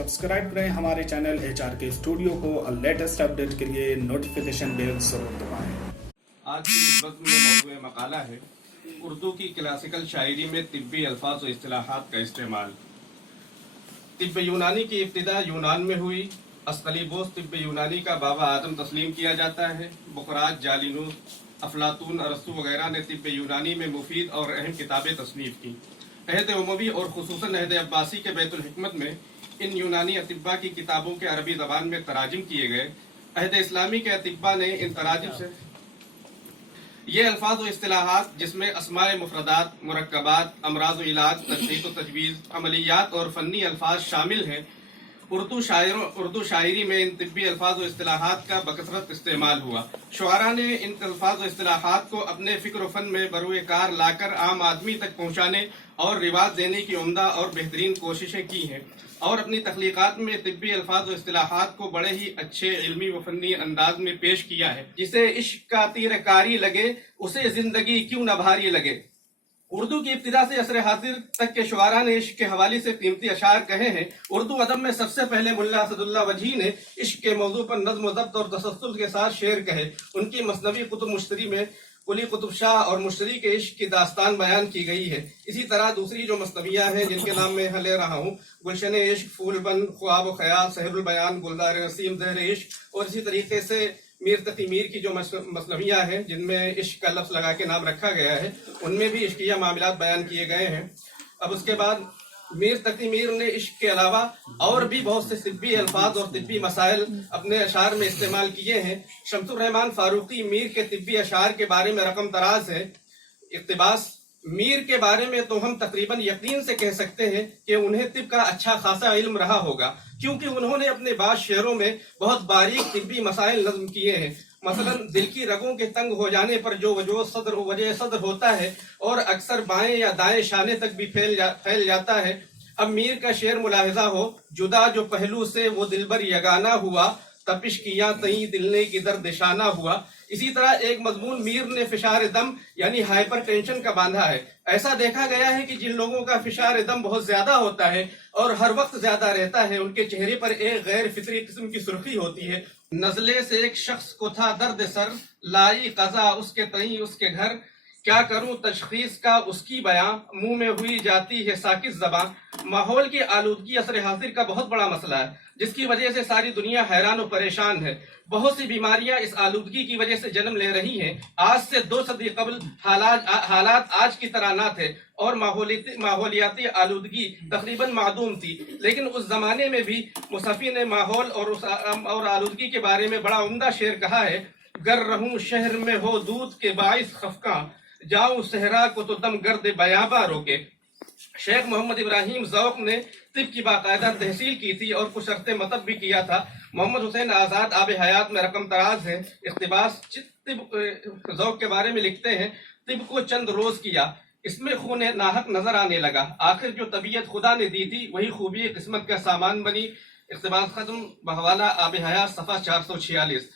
Subscribe करें हमारे channel HRK studio को और लेटेस्ट अपडेट के लिए नोटिफिकेशन बेल जरूर दबाएं। आज की नस्बत में मौजूद मकाला है उर्दू की क्लासिकल शायरी में तिब्बी अल्फाज और इस्तिलाहात का इस्तेमाल। तिब्ब यूनानी की इब्तिदा यूनान में हुई। अस्कलीबोस तिब्ब यूनानी का बाबा आदम तस्लीम किया जाता है। बुखराज, जालिनूस, अफलातून, अरस्तु वगैरह ने तिब्ब यूनानी में मुफीद और अहम किताबें तस्नीफ की। अहद उमवी और खुसूसन अहद अब्बासी के बैतुल हिकमत में इन यूनानी अतिब्बा की किताबों के अरबी ज़बान में तराजिम किए गए। अहद इस्लामी के अतिब्बा ने इन तराजिम से ये अल्फाज व इस्तिलाहात जिसमें अस्माए मुफरदात, मुरक्कबात, अमराज़ व इलाज, तशरीह व तजवीज़, अमलियात और फ़न्नी अल्फाज शामिल हैं। उर्दू शायरी में इन तिब्बी अल्फाज व इस्तिलाहात का बकसरत इस्तेमाल हुआ। शुआरा ने इन अल्फाज व इस्तिलाहात को अपने फ़िक्र फ़न में बरूए कार लाकर आम आदमी तक पहुँचाने और रिवाज देने की उम्दा और बेहतरीन कोशिशें की हैं और अपनी तख्लीक़ात में तिब्बी अल्फाज व इस्तिलाहात को बड़े ही अच्छे इल्मी व फ़न्नी अंदाज में पेश किया है। जिसे इश्क का तीर कारी लगे उसे ज़िंदगी क्यों न भारी लगे। उर्दू की इब्तिदा से असर हाजिर तक के शुआरा ने इश्क के हवाले से कीमती अशार कहे हैं। उर्दू अदब में सबसे पहले मुल्ला असदुल्लाह वजही ने इश्क के मौजू पर नज़्म व ज़ब्त और तसस्सुल के साथ शेर कहे। उनकी मसनवी कुतुब मुश्तरी में कुली कुतुब शाह और मुश्तरी के इश्क की दास्तान बयान की गई है। इसी तरह दूसरी जो मसनवियाँ हैं जिनके नाम में ले रहा हूँ, गुलशन इश्क, फूलबन, ख्वाब व ख्याल, सहरुल बयान, गुलजार नसीम, ज़हर इश्क और इसी तरीके से मीर तकी मीर की जो मसनवियाँ हैं जिनमें इश्क का लफ्ज़ लगा के नाम रखा गया है, उनमें भी इश्किया मामलात बयान किए गए हैं। अब उसके बाद मीर तकी मीर ने इश्क के अलावा और भी बहुत से तिब्बी अल्फाज और तिब्बी मसाइल अपने अशार में इस्तेमाल किए हैं। शम्सुर रहमान फारूकी मीर के तिब्बी अशार के बारे में रकम दराज है। इक़्तिबास, मीर के बारे में तो हम तकरीबन यकीन से कह सकते हैं कि उन्हें तिब का अच्छा खासा इल्म रहा होगा, क्योंकि उन्होंने अपने बाद शेरों में बहुत बारीक तिब्बी मसाइल नज़्म किए हैं। मसलन दिल की रगों के तंग हो जाने पर जो वजह सदर होता है और अक्सर बाएं या दाएं शाने तक भी फैल जाता है। अब मीर का शेर मुलाहिजा हो, जुदा जो पहलू से वो दिलबर यगाना हुआ, तपिश किया तई दिल ने किधर दिशाना हुआ। इसी तरह एक मजमून मीर ने फिशार दम यानी हाइपर टेंशन का बांधा है। ऐसा देखा गया है कि जिन लोगों का फिशार दम बहुत ज्यादा होता है और हर वक्त ज्यादा रहता है, उनके चेहरे पर एक गैर फितरी किस्म की सुर्खी होती है। नजले से एक शख्स को था दर्द सर, लाई कजा उसके तई उसके घर, क्या करूं तशखीस का उसकी बयां, मुंह में हुई जाती है साकिस ज़बां। माहौल की आलूदगी असर हाजिर का बहुत बड़ा मसला है, जिसकी वजह से सारी दुनिया हैरान और परेशान है। बहुत सी बीमारियां इस आलूदगी की वजह से जन्म ले रही हैं। आज से 2 सदी कबल हालात आज की तरह ना थे और माहौलियाती आलूदगी तकरीबन मादूम थी, लेकिन उस जमाने में भी मुसफ़ी ने माहौल और आलूदगी के बारे में बड़ा उम्दा शेर कहा है। गर रहूं शहर में हो दूध के बाइस खफका, जाऊं सहरा को तो दम गर्द बयाबा रोके। शेख मोहम्मद इब्राहिम ज़ौक़ ने तिब की बाकायदा तहसील की थी और कुछ अर्ते मतब भी किया था। मोहम्मद हुसैन आज़ाद आब हयात में रकम तराज है। इक़्तिबास तिब ज़ौक़ के बारे में लिखते हैं, तिब को चंद रोज किया, इसमें खून नाहक नजर आने लगा, आखिर जो तबीयत खुदा ने दी थी वही खूबी किस्मत का सामान बनी। इक़्तिबास खत्म, बहवाला आब हयात, सफ़ा 446।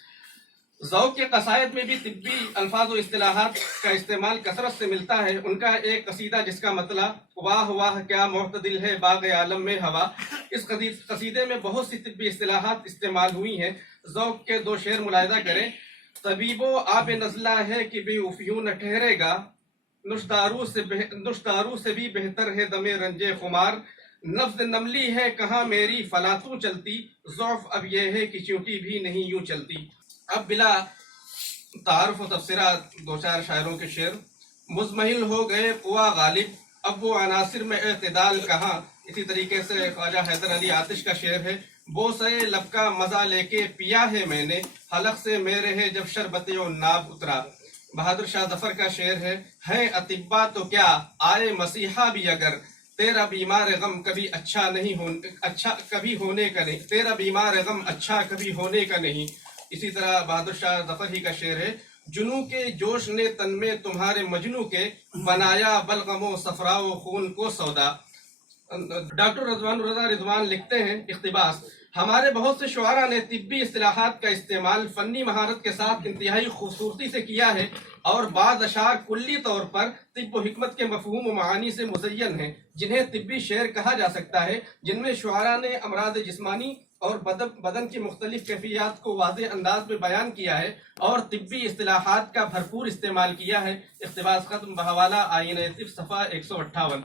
ज़ौक़ के कसायद में भी तिब्बी अल्फाज व इस्तिलाहात का इस्तेमाल कसरत से मिलता है। उनका एक कसीदा जिसका मतलब वाह वाह क्या मोहतदिल है बाग़ आलम में हवा, इस कसीदे में बहुत सी तिब्बी इस्तिलाहात इस्तेमाल हुई हैं। ज़ौक़ के 2 शेर मुलाहिज़ा करें। तबीबो आब नज़ला है कि बेवफ़ियों न ठहरेगा, नुश्तारू से भी बेहतर है दमे रंजे खुमार, नफ्ज़ नमली है कहाँ मेरी फलातू चलती, ज़ौफ़ अब ये है कि चींटी भी नहीं यूं चलती। अब बिला तारुफ व तफसीरा 2-4 शायरों के शेर। मुज़महिल हो गए कुआ गालिब, अब वो अनासिर में एतदाल कहाँ। इसी तरीके से ख्वाजा हैदर अली आतिश का शेर है। बोसे लब का मजा लेके पिया है मैंने, हलक से मेरे है जब शरबते और नाब उतरा। बहादुर शाह जफर का शेर है अतिब्बा तो क्या आए मसीहा भी अगर, तेरा बीमार गम कभी अच्छा कभी होने का नहीं, तेरा बीमार गम अच्छा कभी होने का नहीं। इसी तरह बहादुर शाह जफर ही का शेर है, जुनू के जोश ने तन में तुम्हारे मजनू के, बनाया बलगमो सफराओ खून को सौदा। डॉक्टर रज़वान रज़ा रिजवान लिखते हैं, इक़्तिबास, ہمارے بہت سے شعراء نے طبی اصطلاحات کا استعمال فنی مہارت کے ساتھ انتہائی خوبصورتی سے کیا ہے، اور بعض اشعار کلی طور پر طب و حکمت کے مفہوم و معانی سے مزین ہیں، جنہیں طبی شعر کہا جا سکتا ہے، جن میں شعراء نے امراض جسمانی اور بدن کی مختلف کیفیات کو واضح انداز میں بیان کیا ہے اور طبی اصطلاحات کا بھرپور استعمال کیا ہے۔ اقتباس ختم، بحوالہ آئینہ طب، صفحہ 158۔